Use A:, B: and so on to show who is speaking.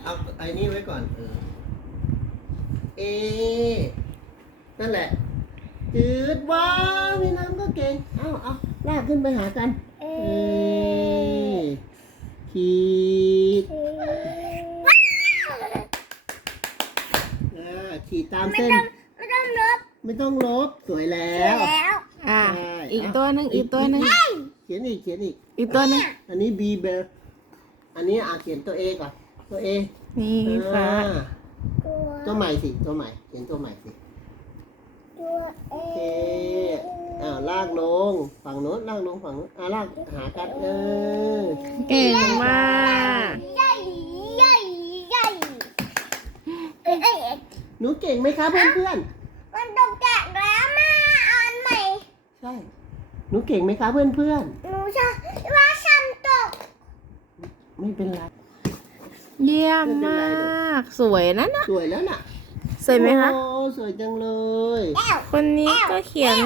A: เอาไอ้นี่ไว้ก่อนเอนั่นแหละจืดว้าวพี่น้ำก็เก่งเอาลากขึ้นไปหากันขีดขีดตามเส้นไม่ต้องลบสวยแล้ว
B: อีกตัวหนึ่งอีกตัวหนึ่ง
A: เขียนอีก
B: อีกตัวหนึ่ง
A: อันนี้ B เบลอันนี้เขียนตัว A ก่อนตัว A
B: นี่ฟ้า
A: ตัวใหม่สิตัวใหม่เขียนตัวใหม่สิโอเคลากลงฝั่งโน้นลากลงฝั่งโน้นลากหากัน
B: เก่งมาก
A: หนูเก่งไหมครับเพื่อน
C: มันตกแกะแล้วมาอันใหม่
A: ใช่หนูเก่งไหมครับเพื่อน
C: หนูจะว่าฉันตก
A: ไม่เป็นไร
B: เยี่ยมมากสวยนะ
A: สวยแล้วน่ะ
B: สวยไหมคะ
A: โอ้สวยจังเลย
B: คนนี้ก็เขียน